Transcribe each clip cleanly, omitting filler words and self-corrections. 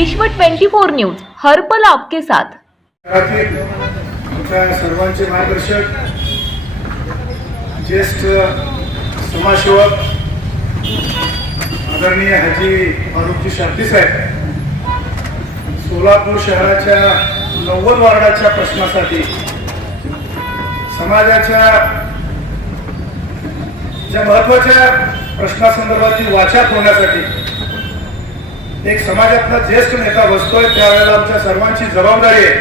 विश्व 24 न्यूज, हर पल आपके साथ। आमच्या सर्वांचे मार्गदर्शक ज्येष्ठ समाजसेवक आदरणीय हाजी फारुकजी शाब्दी साहेब सोलापूर शहराच्या 90 वार्डाच्या प्रश्नासाठी समाजाच्या ज्या महत्त्वाच्या प्रश्नासंदर्भातील वाचा फोडण्यासाठी एक समाजातला ज्येष्ठ नेता बसतोय, त्यावेळेला आमच्या सर्वांची जबाबदारी आहे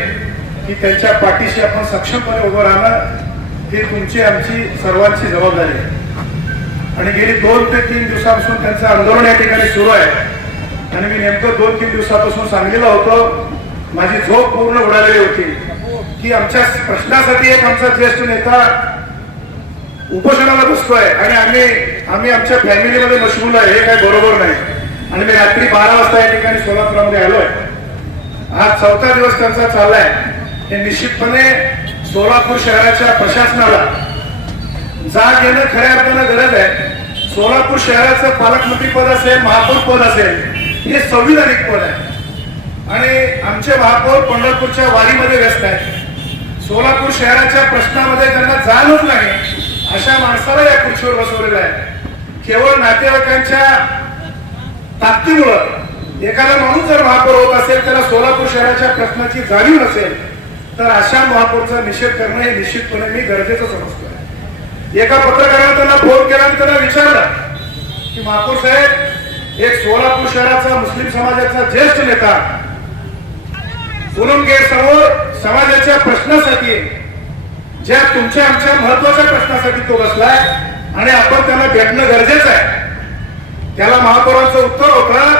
की त्यांच्या पाठीशी आपण सक्षमपणे उभं राहणं ही तुमची आमची सर्वांची जबाबदारी आहे। आणि गेली 2 ते 3 दिवसांपासून त्यांचं आंदोलन या ठिकाणी सुरू आहे आणि मी नेमकं 2-3 दिवसापासून सांगलीला होतो। माझी झोप पूर्ण उडालेली होती की आमच्या प्रश्नासाठी एक आमचा ज्येष्ठ नेता उपोषणाला बसतोय आणि आम्ही आमच्या फॅमिलीमध्ये मशगूल आहे, हे काय बरोबर नाही। आणि मी रात्री 12 वाजता या ठिकाणी सोलापूरमध्ये आलोय। आज 4था दिवस त्यांचा चाललाय। हे निश्चितपणे सोलापूर शहराच्या प्रशासनाला जाग येणं खऱ्या अर्थानं गरज आहे। सोलापूर शहराचं पालकमंत्री पद असेल, महापौर पद असेल, हे संविधानिक पद आहे आणि आमचे महापौर पंढरपूरच्या वारीमध्ये व्यस्त आहेत। सोलापूर शहराच्या प्रश्नामध्ये त्यांना जाणच नाही अशा माणसाला या खुर्चीवर बसवलेलं आहे। केवळ नातेवाईकांच्या ताकदीमुळे एखादा माणूस जर महापौर होत असेल, त्याला सोलापूर शहराच्या प्रश्नाची जाणीव नसेल, तर अशा महापौरचा निषेध करणं हे निश्चितपणे मी गरजेचं समजतोय। एका पत्रकाराने त्यांना फोन केला आणि त्यांना विचारलं की महापौर साहेब, एक सोलापूर शहराचा मुस्लिम समाजाचा ज्येष्ठ नेता पूनम गेट समोर समाजाच्या प्रश्नासाठी, ज्या तुमच्या आमच्या महत्वाच्या प्रश्नासाठी तो बसलाय आणि आपण त्यांना भेटणं गरजेचं आहे। त्याला महापौरांचं उत्तर होतं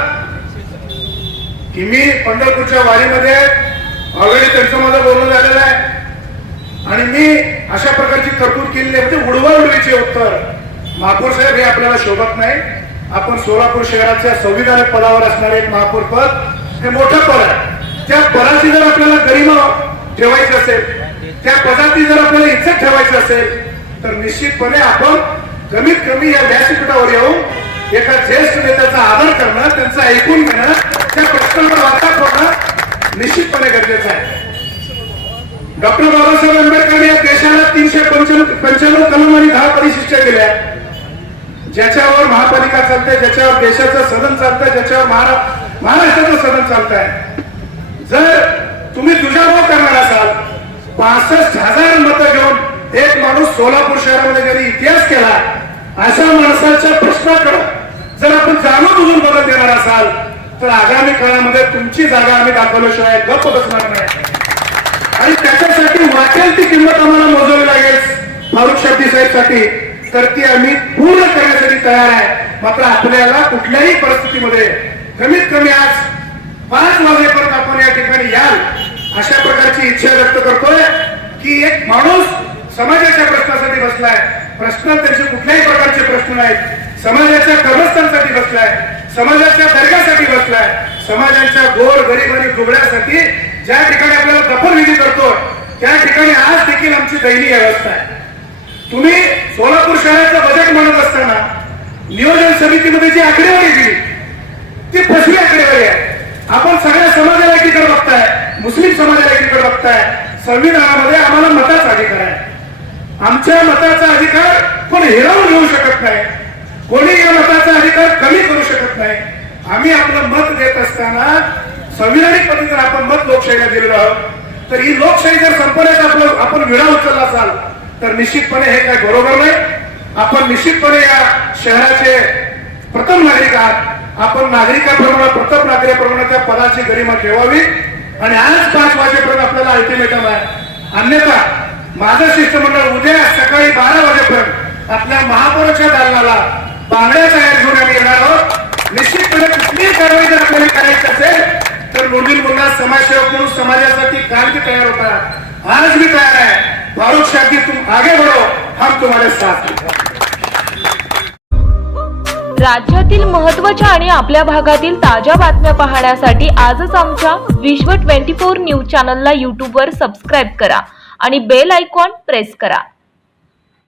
की मी पंढरपूरच्या वारीमध्ये ऑलरेडी त्यांचं माझं बोलणं झालेलं आहे आणि मी अशा प्रकारची तरतूद केलेली आहे, म्हणजे उडवाउडवीचे उत्तर। महापौर साहेब, हे आपल्याला शोभत नाही। आपण सोलापूर शहराच्या संविधानिक पदावर असणारे एक महापौर पद हे मोठं पद आहे। त्या पदाची जर आपल्याला गरिमा ठेवायची असेल, त्या पदाची जर आपल्याला इज्जत ठेवायची असेल, तर निश्चितपणे आपण कमीत कमी या व्यासपीठावर येऊन एका ज्येष्ठ नेत्याचा आदर करणं, त्यांचं ऐकून घेणं, त्या प्रश्नावर वाचा फोडणं निश्चितपणे गरजेचं आहे। डॉक्टर बाबासाहेब आंबेडकर या देशाला 395 कलम आणि 10 परिशिष्ट दिल्या, ज्याच्यावर महापालिका चालते, ज्याच्यावर देशाचं सदन चालतंय, ज्याच्यावर महाराष्ट्राचं सदन चालतंय। जर तुम्ही दुजाभाव करणार असाल, 65,000 मतं घेऊन एक माणूस सोलापूर शहरामध्ये जरी इतिहास केला, अशा माणसाच्या प्रश्नाकडे जर आपण जाणून बुजून बघत देणार असाल, तर आगामी काळामध्ये तुमची जागा आम्ही दाखवल्याशिवाय गप्प बसणार नाही आणि त्याच्यासाठी वाटेल ती किंमत आम्हाला मोजावी लागेल फारुक शाब्दी साहेब साठी, तर ती आम्ही पूर्ण करण्यासाठी तयार आहे। मात्र आपल्याला कुठल्याही परिस्थितीमध्ये कमीत कमी आज 5 वाजेपर्यंत आपण या ठिकाणी याल अशा प्रकारची इच्छा व्यक्त करतोय की एक माणूस समाजाच्या प्रश्नासाठी बसलाय। प्रश्न त्यांचे कुठल्याही प्रकारचे प्रश्न नाहीत। समाजाच्या कर्मस्थानासाठी बसलाय, समाजाच्या दर्ग्यासाठी बसलाय, समाजाच्या गोर गरीब आणि दुबळ्यासाठी ज्या ठिकाणी आपल्याला दफनविधी करतो, त्या ठिकाणी आज देखील आमची दयनीय अवस्था आहे। तुम्ही सोलापूर शहराचं बजेट म्हणत असताना नियोजन समितीमध्ये जी आकडेवारी दिली, ती फसवी आकडेवारी आहे। आपण सगळ्या समाजाला एकीकडे बघताय, मुस्लिम समाजाला एकीकडे बघताय। संविधानामध्ये आम्हाला मताचा अधिकार आहे। आमच्या मताचा अधिकार कोण हिरावून घेऊ शकत नाही, कोणी या मताचा अधिकार कमी करू शकत नाही। आम्ही आपलं मत देत असताना संविधानिक पद्धतीने आपण मत लोकशाहीला दिलेलं आहोत, तर ही लोकशाही जर संपवण्याचा आपण विडा उचलला असाल, तर निश्चितपणे हे काय बरोबर नाही। आपण निश्चितपणे या शहराचे प्रथम नागरिक आहात। आपण नागरिकांप्रमाणे, प्रथम नागरिकांप्रमाणे त्या पदाची गरिमा ठेवावी आणि आज 5 वाजेपर्यंत आपल्याला अल्टिमेटम आहे। अन्यथा माझं शिष्टमंडळ उद्या सकाळी 12 वाजेपर्यंत आपल्या महापौराच्या दालनाला बांगड्या तयार घेऊन आम्ही येणार आहोत। निश्चितपणे कुठलीही कारवाई जर आपल्याला करायची असेल, तर नूरदीन मुल्ला समाजसेवक म्हणून समाजासाठी काम भी तयार होता। आज भी तयार आहे। फारुक शाब्दी, तुम आगे बढ़ो, हम तुम्हारे साथ हैं। राज्यातील महत्त्वाच्या आणि आपल्या भागातील ताज्या बातम्या पाहण्यासाठी आजच आमच्या विश्व 24 न्यूज चॅनलला YouTube वर सबस्क्राईब करा आणि बेल आयकॉन प्रेस करा।